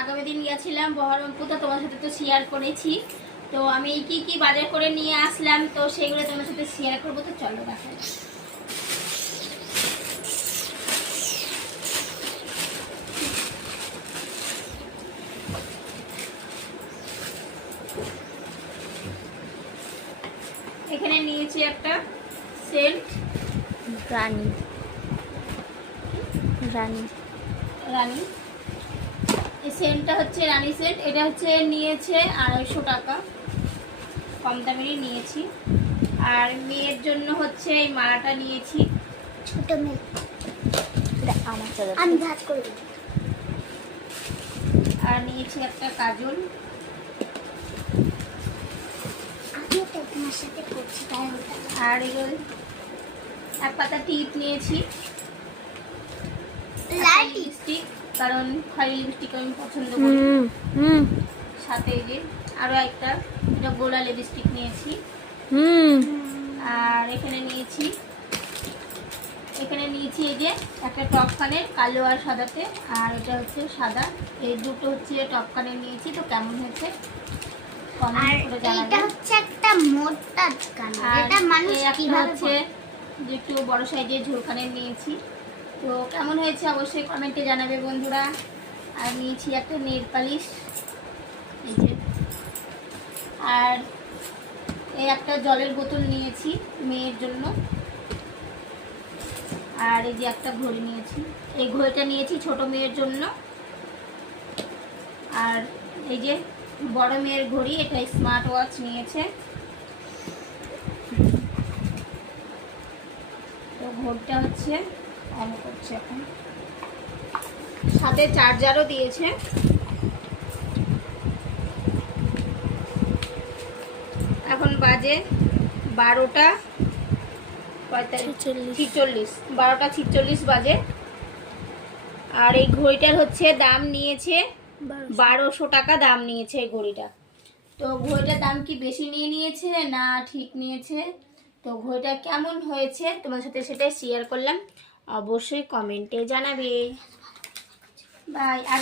আগামী দিন গেছিলাম বহরমপুর, তো তোমার সাথে তো শেয়ার করেছি। তো আমি কি কি বাজার করে নিয়ে আসলাম তো সেগুলো তোমার সাথে শেয়ার করবো, তো চলো দেখাই। এখানে নিয়েছি একটা সেন্ট রানী রানী রানী। এই সেন্টটা হচ্ছে রানী সেন্ট, এটা হচ্ছে নিয়েছে 250 টাকা, কম দামেরই নিয়েছি। আর মেয়ের জন্য হচ্ছে এই মালাটা নিয়েছি, ছোট মেয়ে, আমার আমি ভাত করে দেব। আর নিয়েছি একটা কাজল, আমিও তো তোমার সাথে করছি তাই ওটা। আর এগুলো এক পাতা টিপ নিয়েছি, লাইট লিপস্টিক, কারণ খয়েরি লিপস্টিক আমি পছন্দ করি। সাথে এই যে আরো একটা এটা গোলা লিপস্টিক নিয়েছি। আর এখানে নিয়েছি এই যে একটা টপ কানের কালো আর সাদাতে, আর এটা হচ্ছে সাদা। এই দুটো হচ্ছে টপ কানের নিয়েছি, তো কেমন হয়েছে কমেন্ট করে জানাবেন। এটা হচ্ছে একটা মোটা কান, এটা মানুষ কিভাবে হচ্ছে যে একটু বড় সাইজের ঝুল কানের নিয়েছি, তো কেমন হয়েছে অবশ্যই কমেন্টে জানাবে বন্ধুরা। আর নিয়েছি একটা নেল পালিশ এই যে, আর এই একটা জলের বোতল নিয়েছি মেয়ের জন্য। আর এই যে একটা ঘড়ি নিয়েছি, এই ঘড়িটা নিয়েছি ছোট মেয়ের জন্য। আর এই যে বড় মেয়ের ঘড়ি, এটা স্মার্ট ওয়াচ নিয়েছে। তো ঘড়িটা হচ্ছে অন করছে এখন, সাথে চার্জারও দিয়েছে। এখন বাজে 12টা 46, 12টা 46 বাজে। আর এই ঘড়িটার হচ্ছে দাম নিয়েছে 1200 টাকা দাম নিয়েছে এই ঘড়িটা। তো ঘড়িটার দাম কি বেশি নিয়ে নিয়েছে না ঠিক নিয়েছে, তো ঘড়িটা কেমন হয়েছে তোমার সাথে সেটাই শেয়ার করলাম, অবশ্যই কমেন্টে জানাবে। বাই।